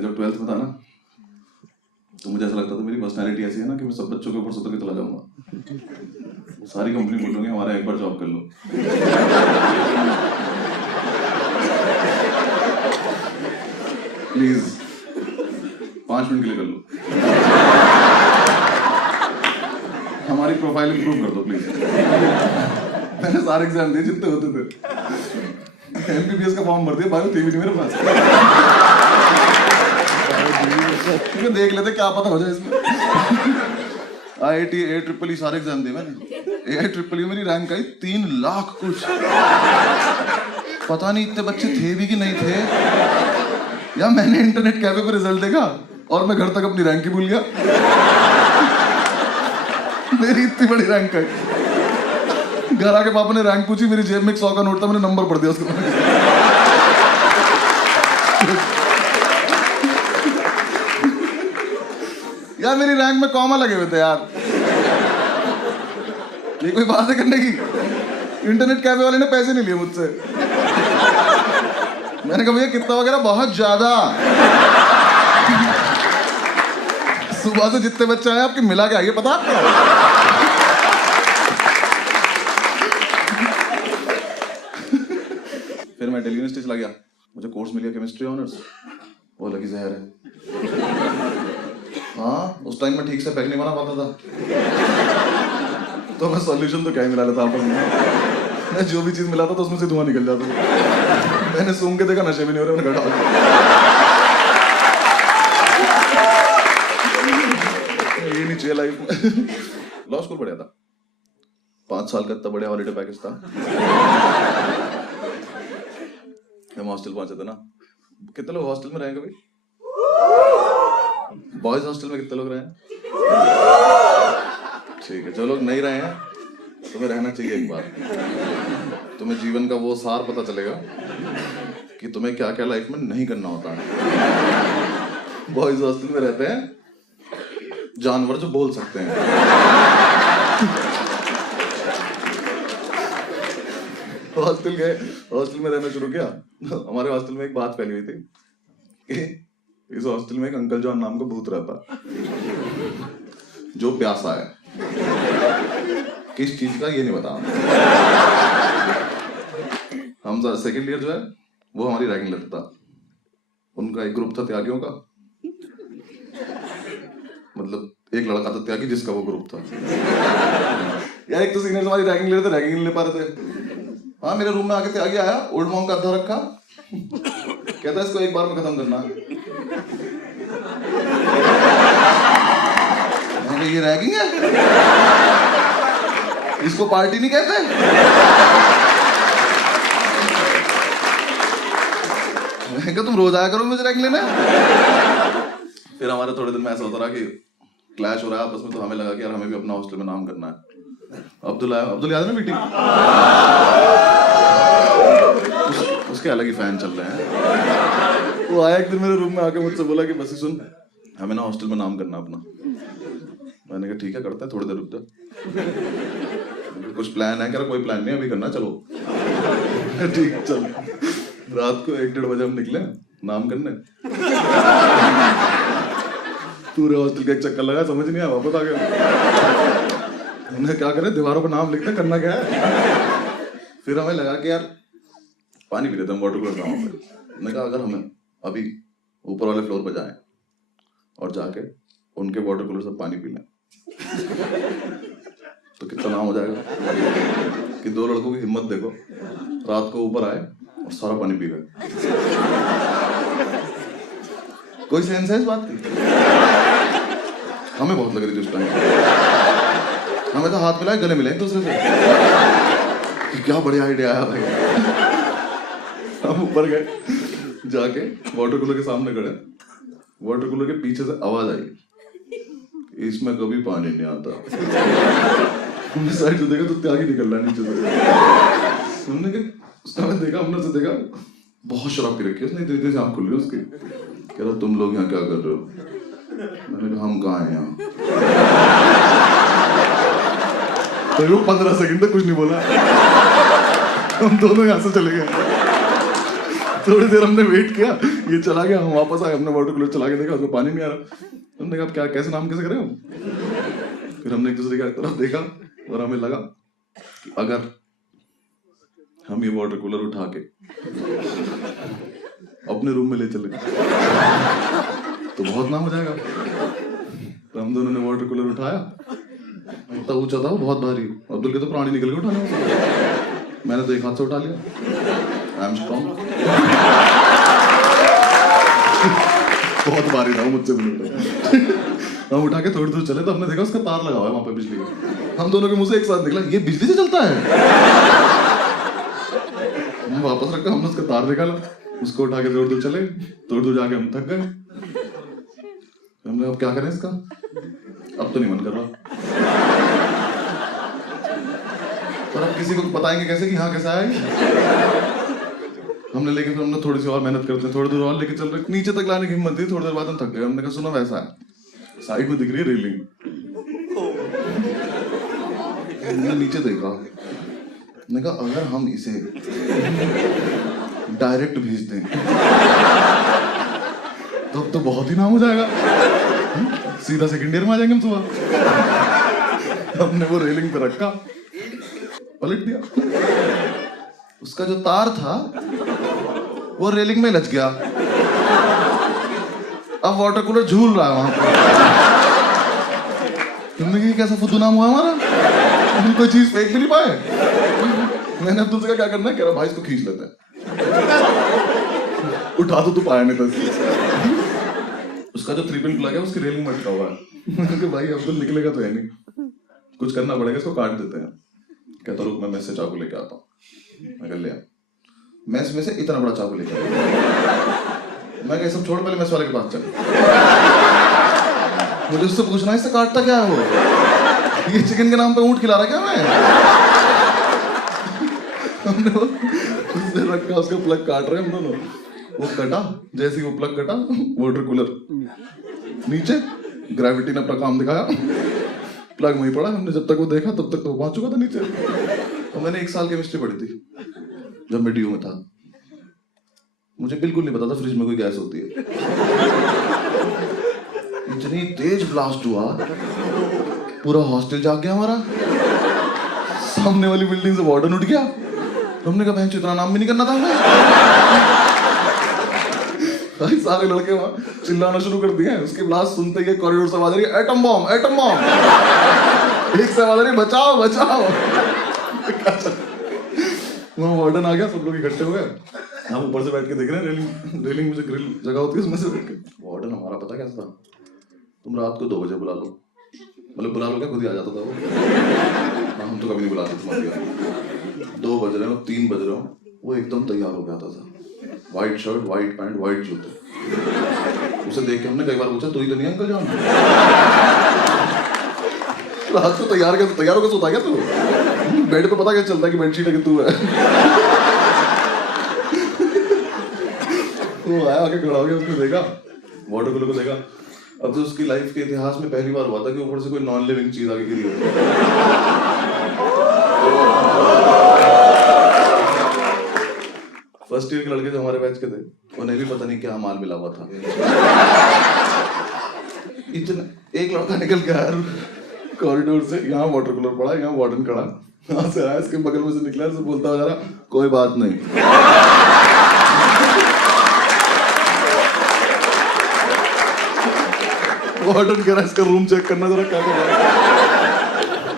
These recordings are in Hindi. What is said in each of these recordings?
मैं जब 12th में था ना, तो मुझे ऐसा लगता था मेरी पर्सनैलिटी ऐसी है ना कि मैं सब बच्चों के ऊपर सुधर के चला जाऊंगा। सारी कंपनी बोलूंगी हमारा एक बार जॉब कर लो। प्लीज 5 मिनट के लिए कर लो, हमारी प्रोफाइल इंप्रूव कर दो प्लीज। मैंने सारे एग्जाम दिए जितने होते थे, एमबीबीएस का फॉर्म भर दिया, बायो थी भी नहीं मेरे पास। क्योंकि देख लेते क्या पता हो जाए इसमें। IIT AIEEE सारे एग्जाम दिए मैंने। AIEEE मेरी रैंक आई 3 लाख कुछ। पता नहीं इतने बच्चे थे भी कि नहीं थे, या मैंने इंटरनेट कैफे पे रिजल्ट देखा और मैं घर तक अपनी रैंक ही भूल गया। मेरी इतनी बड़ी रैंक आई। घर आके पापा ने रैंक पूछी, मेरी जेब में 100 का नोट था, मैंने नंबर पढ़ दिया उसको। यार मेरी रैंक में कॉमा लगे हुए थे यार, ये कोई बात है करने की? इंटरनेट कैफे वाले ने पैसे नहीं लिए मुझसे। मैंने कहा भैया कितना वगैरह, बहुत ज्यादा। सुबह से जितने बच्चे आए आपके मिला के आइए, पता आपको? फिर मैं दिल्ली यूनिवर्सिटी चला गया, मुझे कोर्स मिल गया केमिस्ट्री ऑनर्स। वो लगी जहर है। हाँ, उस टाइम में ठीक से पैक नहीं बना पाता था, तो मैं सॉल्यूशन तो क्या ही मिला लेता आपस में। मैं जो भी चीज मिलाता था उसमें से धुआं निकल जाता था। मैंने सूंघ के देखा, नशे भी नहीं हो रहे, मैंने घटा ये नहीं चाहिए लाइफ में। लॉ स्कूल पढ़ा था, 5 साल का इतना बढ़िया हॉलीडे पैकेज था। हम हॉस्टल पहुंचे थे ना। कितने लोग हॉस्टल में रहे कभी? बॉयज हॉस्टल में कितने लोग रहे हैं? ठीक है, जो लोग नहीं रहे हैं तुम्हें रहना चाहिए एक बार। तुम्हें जीवन का वो सार पता चलेगा कि तुम्हें क्या क्या लाइफ में नहीं करना होता है। बॉयज हॉस्टल में रहते हैं जानवर जो बोल सकते हैं। हॉस्टल में रहना शुरू किया। हमारे हॉस्टल में एक बात फैली हुई थी कि इस हॉस्टल में एक अंकल जॉन नाम का भूत रहता, जो प्यासा है। किस चीज का ये नहीं बता। हम सेकेंड ईयर जो है वो हमारी रैगिंग लेता था। उनका एक ग्रुप था त्यागियों का, मतलब एक लड़का था त्यागी जिसका वो ग्रुप था। यार एक तो सीनियर्स हमारी रैगिंग ले रहे थे, रैगिंग नहीं ले पा रहे थे। हाँ, मेरे रूम में आके त्यागी आया, ओल्ड मॉन्क का अद्धा रखा, कहता है इसको एक बार में खत्म करना है। ये रैगिंग है, इसको पार्टी नहीं कहते। मैं कहा तुम रोज आया करो मुझे रैगिंग लेने। फिर हमारे थोड़े दिन में ऐसा होता रहा कि क्लैश हो रहा है आपस में, तो हमें लगा कि यार हमें भी अपना हॉस्टल में नाम करना है। अब्दुल याद है ना मीटिंग? उसके अलग ही फैन चल रहे हैं। वो आया एक दिन मेरे रूम में आके मुझसे बोला कि बस सुन, हमें ना हॉस्टल में नाम करना अपना। मैंने कहा ठीक है करते हैं, थोड़ी देर रुक जा। कुछ प्लान है? कह रहा कोई प्लान नहीं, अभी करना, चलो। ठीक चल। रात को 1-1:30 बजे हम निकले नाम करने। पूरे हॉस्टल का एक चक्कर लगा, समझ नहीं आया, वापस आ गया। हमने क्या करे, दीवारों पर नाम लिखते, करना क्या है। फिर हमें लगा कि यार पानी पी लेते हम वाटर कूलर गाँव पे। मैंने कहा अगर हमें अभी ऊपर वाले फ्लोर पर जाएं और जाके उनके वाटर कूलर से पानी पी लें तो कितना नाम हो जाएगा कि 2 लड़कों की हिम्मत देखो, रात को ऊपर आए और सारा पानी पी गए। कोई सेंस है इस बात की? हमें बहुत लग रही थी उस टाइम। हमें तो हाथ मिलाए, गले मिले एक दूसरे से। क्या बढ़िया आइडिया आया भाई। हम ऊपर गए, जाके वाटर कूलर के सामने खड़े। वाटर कूलर के पीछे से आवाज आई, इसमें कभी पानी नहीं आता। हमने साइड से देखा तो त्यागी निकल रहा नीचे से। हमने देखा, हमने से देखा बहुत शराब पी रखी है उसने, धीरे धीरे आँख खुल रही है उसकी। कह रहा तुम लोग यहाँ क्या कर रहे हो? मैंने कहा हम कहाँ हैं यहाँ। तो वो 15 सेकंड तक कुछ नहीं बोला। हम दोनों यहाँ से चले गए। थोड़ी देर हमने वेट किया, ये चला गया, हम वापस आए, हमने वाटर कूलर चला के देखा, उसमें पानी नहीं आ रहा। हमने कहा क्या कैसे नाम कैसे करें हम? फिर हमने एक दूसरे की तरफ देखा और हमें लगा कि अगर हम ये वाटर कूलर उठा के अपने रूम में ले चले तो बहुत नाम हो जाएगा। तो हम दोनों ने वाटर कूलर उठाया, इतना ऊंचा था वो, बहुत भारी। अब्दुल के तो प्राणी निकल के उठाने वाला, मैंने तो एक हाथ से उठा लिया। I am strong. बहुत भारी था वो, मुझसे भी उठा। हम उठा के थोड़ी दूर चले तो हमने देखा उसका तार लगा हुआ है वहां पे बिजली का। हम दोनों के मुंह से एक साथ निकला, ये बिजली से चलता है। हम वापस रखा, हमने उसका तार निकाला, उसको उठा के थोड़ी दूर चले, थोड़ी दूर जाके हम थक गए। हमने अब क्या करें इसका, अब तो नहीं मन कर रहा, पर अब किसी को बताएंगे कैसे कि हाँ कैसा है। हमने लेके फिर हमने थोड़ी सी और मेहनत करते हैं, थोड़ी दूर और लेके चल रहे, नीचे तक लाने की हिम्मत थी, थोड़ी देर बाद हम थक गए। हमने कहा सुनो वैसा है, साइड में दिख रही है रेलिंग। हमने नीचे देखा, मैंने कहा अगर हम इसे डायरेक्ट भेज दें तो अब तो बहुत ही नाम हो जाएगा, सीधा सेकंड ईयर में आ जाएंगे हम सुबह। हमने वो रेलिंग पे रखा, पलट दिया, उसका जो तार था वो रेलिंग में लच गया। अब वाटर कूलर झूल रहा है वहां पर। तुमने कहा कैसा फुद्दू नाम हुआ हमारा, हम कोई चीज फेंक भी नहीं पाए। मैंने अब्दुल से कहा क्या करना है, कह रहा भाई इसको खींच लेते हैं। उठा तो तू पाया नहीं था। उसका जो 3 पिन प्लग है उसकी रेलिंग में अटका हुआ है। मैंने कहा भाई अब्दुल निकलेगा तो है नहीं, कुछ करना पड़ेगा, इसको काट देते हैं। कहता रुक मैं मेस से चाकू लेके आता हूँ। मैं ले आ, मेस में से इतना बड़ा चाकू लेके आया। मैं कहा सब छोड़, पहले मेस वाले के पास चल, मुझे उससे पूछना इससे काटता क्या है वो, ये चिकन के नाम पे ऊंट खिला रहा क्या मैं। हमने उससे रखा, उसका प्लग काट रहे हम दोनों, वो कटा, जैसे वो प्लग कटा वाटर कूलर नीचे, ग्रेविटी ने अपना काम दिखाया, प्लग वहीं पड़ा। हमने जब तक वो देखा तब तक तो पहुंच चुका था नीचे। तो मैंने 1 साल केमिस्ट्री पढ़ी थी जब मैं DU में था। मुझे बिल्कुल नहीं पता था फ्रिज में कोई गैस होती है। इतनी तेज ब्लास्ट हुआ, पूरा हॉस्टल जाग गया हमारा। सामने वाली बिल्डिंग से वार्डन उठ गया। हमने कहा बहन इतना नाम भी नहीं करना था हमें। सारे लड़के वहां चिल्लाना शुरू कर दिए। उसकी ब्लास्ट सुनते ही कॉरिडोर से आवाज आ रही है एटम बॉम्ब एटम बॉम्ब। एक से आवाज आ रही है बचाओ बचाओ। वहां वार्डन आ गया, सब लोग इकट्ठे हो गए। हम ऊपर से बैठ के देख रहे हैं, रेलिंग में जो ग्रिल जगह होती है उसमें से बैठ के। वार्डन हमारा पता कैसा था, तुम रात को 2 बजे बुला लो, मतलब बुला लो क्या, खुद ही आ जाता था वो। हम तो कभी नहीं बुलाते तुम्हारे। 2 बज रहे हो 3 बज रहे हो, वो एकदम तैयार हो जाता था, white shirt white pant white जूते। उसे देख के हमने कई बार पूछा तू ही तो नहीं अंकल जान, रात को तैयार होकर सोता क्या तू, बेड पे पता क्या चलता है कि बेडशीट है कि तू है। वो आया आके खड़ा हो गया, उसने देखा वाटर कूलर को देखा। अब तो उसकी लाइफ के इतिहास में पहली बार हुआ था कि ऊपर से कोई नॉन लिविंग चीज आगे गिरी हो। फर्स्ट ईयर के लड़के जो हमारे बैच के थे, उन्हें भी पता नहीं क्या माल मिला हुआ था। इतना एक लड़का निकल के आया कॉरिडोर से, यहाँ वाटर कूलर पड़ा, यहाँ वार्डन खड़ा, यहाँ से आया, इसके बगल में से निकला, से बोलता जा रहा कोई बात नहीं। वार्डन कह रहा इसका रूम चेक करना जरा क्या कर रहा है,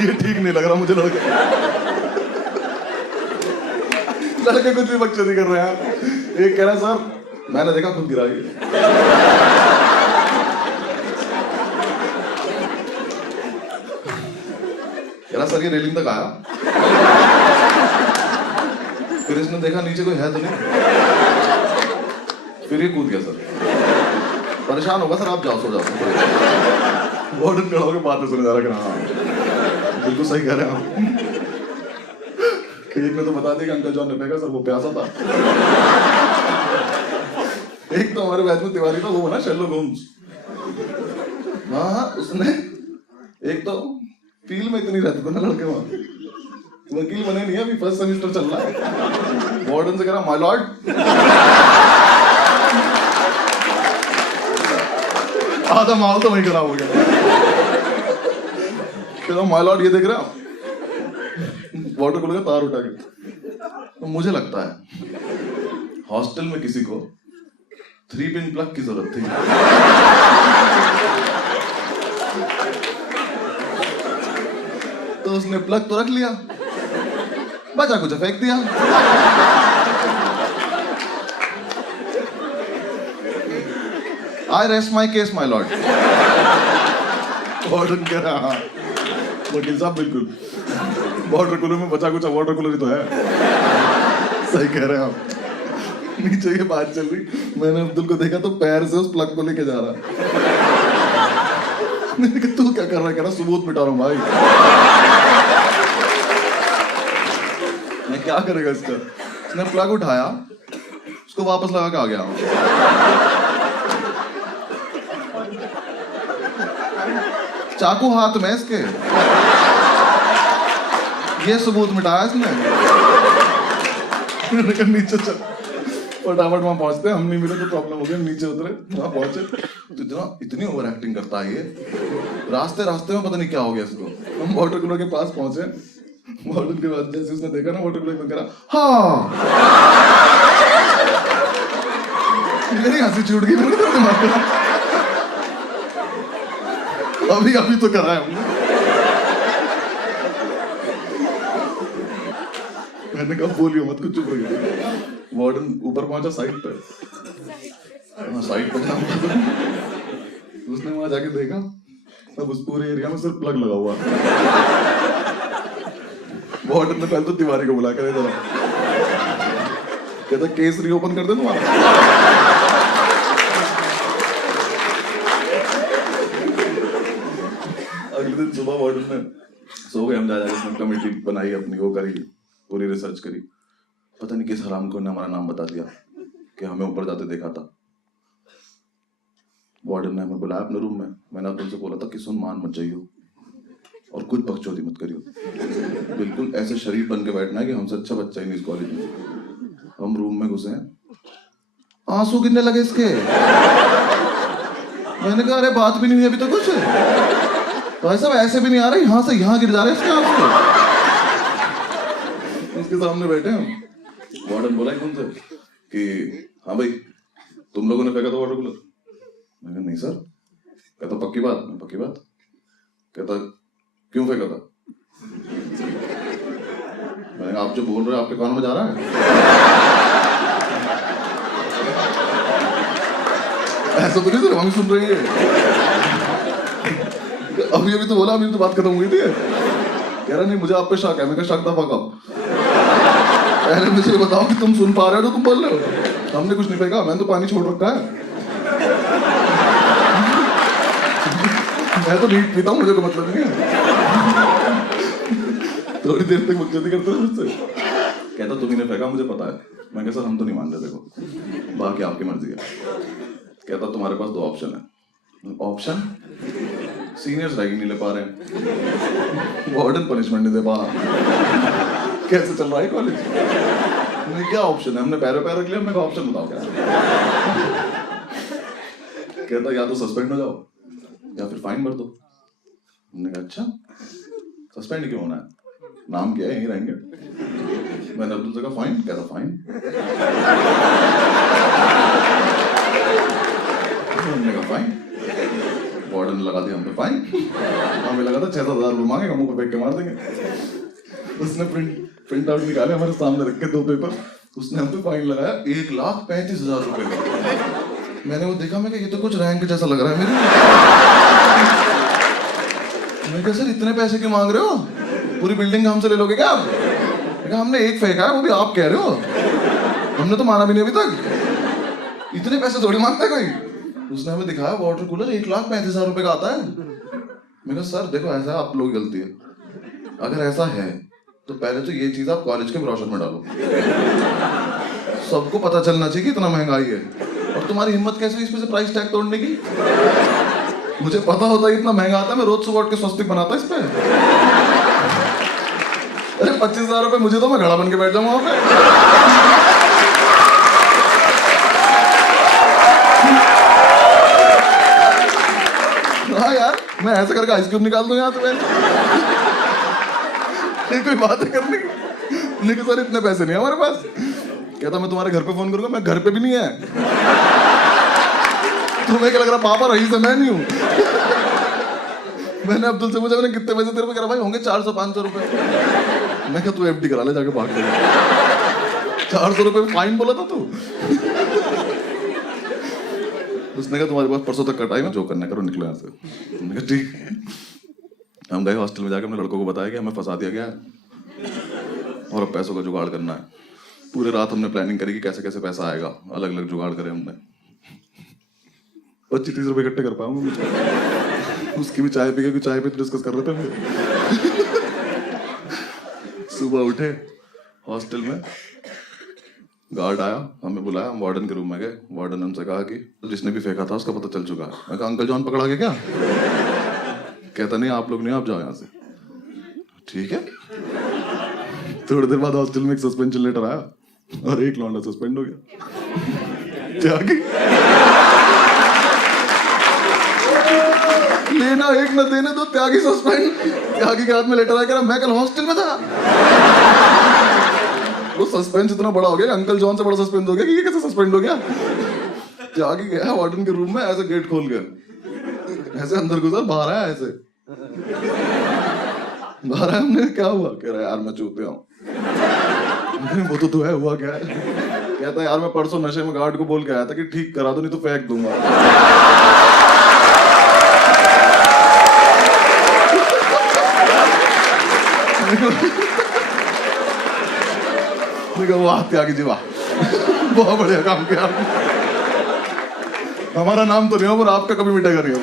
ये ठीक नहीं लग रहा मुझे। लड़के कुछ भी बकचोदी कर रहे हैं। एक कह रहा सर मैंने देखा खुद गिरा गया। कह रहा सर ये रेलिंग तक आया, फिर इसने देखा नीचे कोई है तो नहीं, फिर ये कूद गया। सर परेशान होगा सर, आप जाओ सो जाओ। वार्डन खड़ा होकर बातें सुने जा रहा है, हाँ बिल्कुल सही कह रहे हैं आप। एक ने तो बता दिया कि अंकल जॉन ने फेंका, सर वो प्यासा था। एक तो हमारे बैच में तिवारी था, वो बना शेरलॉक होम्स। हाँ उसने एक तो फील्ड में इतनी रहते थे ना लड़के, वहां वकील बने नहीं है, अभी फर्स्ट सेमेस्टर चल रहा है। वार्डन से कह रहा माय लॉर्ड आधा माल तो वही खराब हो गया। कह रहा माय लॉर्ड ये देख रहे हो वाटर कूलर का तार उठा के। तो मुझे लगता है हॉस्टल में किसी को 3 पिन प्लग की जरूरत थी। तो उसने प्लग तो रख लिया, बचा कुछ फेंक दिया। आई rest my case my lord. Warden कह रहा हाँ वकील साहब बिल्कुल, वाटर कूलर में बचा कुछ वाटर कूलर ही तो है। सही कह रहे हैं आप। नीचे ये बात चल रही, मैंने अब्दुल को देखा तो पैर से उस प्लग को लेके जा रहा। मैंने कहा तू क्या कर रहा है? कह रहा सबूत मिटा रहा हूं भाई। मैं क्या करेगा इसका? उसने प्लग उठाया, उसको वापस लगा के आ गया। चाकू हाथ में इसके, ये सबूत मिटाया इसने। मैंने कहा नीचे चल, फटाफट वहां पहुंचते, हम नहीं मिले तो प्रॉब्लम हो गई। नीचे उतरे, वहां पहुंचे तो इतनी ओवर एक्टिंग करता है ये। रास्ते रास्ते में पता नहीं क्या हो गया इसको। हम वाटर कूलर के पास पहुंचे, वाटर के बाद जैसे उसने देखा ना वाटर कूलर में, करा हाँ। मेरी हंसी छूट गई। मैंने दिमाग का अभी तो करा है हमने। मैंने कहा बोलियो मत, कुछ चुप रहिए। वार्डन ऊपर पहुंचा साइड पे, साइड पे जाऊंगा। उसने वहां जाके देखा, अब उस पूरे एरिया में सिर्फ प्लग लगा हुआ। वार्डन ने पहले तो तिवारी को बुला कर इधर, कहता केस रीओपन कर दे तुम्हारा। अगले दिन सुबह वार्डन ने सो गए हम जा जाके, उसने कमेटी बनाई अपनी, वो करी, पूरी रिसर्च करी। पता नहीं किस हराम को ने हमारा नाम बता दिया कि हमें ऊपर जाते देखा था। वार्डन ने हमें बुलाया अपने रूम में। मैंने अब तुमसे बोला था कि सुन मान मत जाइयो और कुछ बकचोदी मत करियो, बिल्कुल ऐसे शरीफ बन के बैठना है कि हमसे अच्छा बच्चा ही नहीं इस कॉलेज में। हम रूम में घुसे, आंसू गिरने लगे इसके। मैंने कहा अरे बात भी नहीं हुई अभी तो कुछ, भाई साहब ऐसे भी नहीं आ रहे, यहाँ से यहाँ गिर जा रहे इसके आंसू। उसके सामने बैठे हम। वार्डन बोला एकदम से कि हाँ भाई तुम लोगों ने फेंका था वाटर कूलर? मैंने कहा नहीं सर। कहता पक्की बात? मैं पक्की बात। कहता क्यों फेंका था? मैंने कहा आप जो बोल रहे हो आपके कानों में जा रहा है? ऐसा तो नहीं सर, हम सुन रहे हैं। अभी तो बोला, अभी तो बात खत्म हुई थी। कह रहा नहीं मुझे आप पे शक है। मैं कहा शक था कब? पहले मुझे बताओ कि तुम सुन पा रहे हो तो तुम बोल रहे हो। हमने कुछ नहीं फेंका, मैंने तो पानी छोड़ रखा है। मैं तो नीट पीता हूँ, मुझे कोई मतलब नहीं है। थोड़ी देर तक बकचोदी करते थे मुझसे। कहता तुम ही ने फेंका, मुझे पता है। मैं कहा सर हम तो नहीं मान रहे, देखो बाकी आपकी मर्जी है। कहता तुम्हारे पास 2 ऑप्शन है। ऑप्शन? सीनियर्स रैगिंग नहीं ले पा रहे हैं, वार्डन पनिशमेंट नहीं दे पा रहा, कैसे चल रहा है कॉलेज? क्या ऑप्शन है? हमने पैर पैर रख लिया। मैं ऑप्शन बताओ क्या? कहता या तो सस्पेंड हो जाओ या फिर फाइन भर दो। हमने कहा अच्छा सस्पेंड क्यों होना है, नाम क्या है, यहीं रहेंगे। मैंने अब्दुल से कहा फाइन? कहता फाइन। हमने कहा फाइन। वार्डन लगा दिया हम पे फाइन। हमें लगा था 6-7 हज़ार रुपये मांगेगा, मुंह पे फेंक के मार देंगे। उसने प्रिंट आउट निकाले, हमारे सामने रख के 2 पेपर। उसने हम पे फाइन लगाया 1,35,000 रुपए का। मैंने वो देखा, मैं कहा ये तो कुछ रैंक जैसा लग रहा है मेरे। मैं कहा सर इतने पैसे क्यों मांग रहे हो, पूरी बिल्डिंग हमसे ले लोगे क्या आप? मैं कहा हमने 1 फेंका है, वो भी आप कह रहे हो, हमने तो माना भी नहीं अभी तक, इतने पैसे थोड़ी मांगता है कोई। उसने हमें दिखाया वाटर कूलर 1,35,000 रुपए का आता है। मैं कहा सर देखो ऐसा है, आप लोग गलती है, अगर ऐसा है तो पहले तो ये चीज आप कॉलेज के ब्रोशर में डालो, सबको पता चलना चाहिए कि इतना महंगाई है। और तुम्हारी हिम्मत कैसे हुई इस पे से प्राइस टैग तोड़ने की? मुझे पता होता है इतना महंगा आता है, मैं रोज सुबह उठ के स्वस्तिक बनाता इस पे। अरे 25,000 रुपए मुझे तो, मैं घड़ा बन के बैठ जाऊंगा वहां पे। मैं ऐसे करके आइसक्रीम निकाल दूं यहाँ से मैं। ये कोई बात है करने की? नहीं सर इतने पैसे नहीं है हमारे पास। कहता मैं तुम्हारे घर पे फोन करूंगा, मैं घर पे भी नहीं है। तुम्हें क्या लग रहा पापा रही से मैं नहीं हूँ। मैंने अब्दुल से पूछा मैंने कितने पैसे तेरे पे करा, भाई होंगे 400-500 रुपए। मैं क्या तू एफडी करा ले जाके भाग के। 400 रुपए फाइन बोला था तू। उसने कहा तुम्हारे पास परसों तक का टाइम है, जो करना करो निकलो यहाँ से। मैंने कहा ठीक है। हम गए हॉस्टल में, जाकर अपने लड़कों को बताया कि हमें फंसा दिया गया है और अब पैसों का जुगाड़ करना है। पूरे रात हमने प्लानिंग करी कि कैसे कैसे पैसा आएगा, अलग अलग जुगाड़ करे हमने। 25-30 रुपए इकट्ठे कर पाऊंगा मुझे। उसकी भी चाय पी के, चाय पे डिस्कस कर रहे थे हम। सुबह उठे हॉस्टल में, गार्ड आया, हमें बुलाया, हम वार्डन के रूम में गए। वार्डन ने हमसे कहा कि जिसने भी फेंका था उसका पता चल चुका है। मैं कहा अंकल जॉन पकड़ा गया क्या? कहता नहीं आप लोग नहीं, आप जाओ यहाँ से। ठीक है। थोड़ी देर बाद हॉस्टल में एक सस्पेंशन लेटर आया और एक लौंडा सस्पेंड हो गया। त्यागी लेना एक न देने दो, त्यागी सस्पेंड। त्यागी के हाथ में लेटर आया, मैं कल हॉस्टल में था। वो सस्पेंस इतना बड़ा हो गया, अंकल जॉन से बड़ा सस्पेंस हो गया कि ये कैसे सस्पेंड हो गया। त्यागी गया वार्डन के रूम में, ऐसे गेट खोल के ऐसे अंदर घुसा, बाहर आया ऐसे। बाहर आया, हमने क्या हुआ? कह रहा है यार मैं चूतिया हूँ। वो तो है, हुआ क्या है? कहता है यार मैं परसों नशे में गार्ड को बोल के आया था कि ठीक करा दो नहीं तो फेंक दूंगा। वाह त्यागी जी वाह, बहुत बढ़िया काम किया। हमारा नाम तो नहीं हो पर आपका कभी मिटेगा नहीं हो।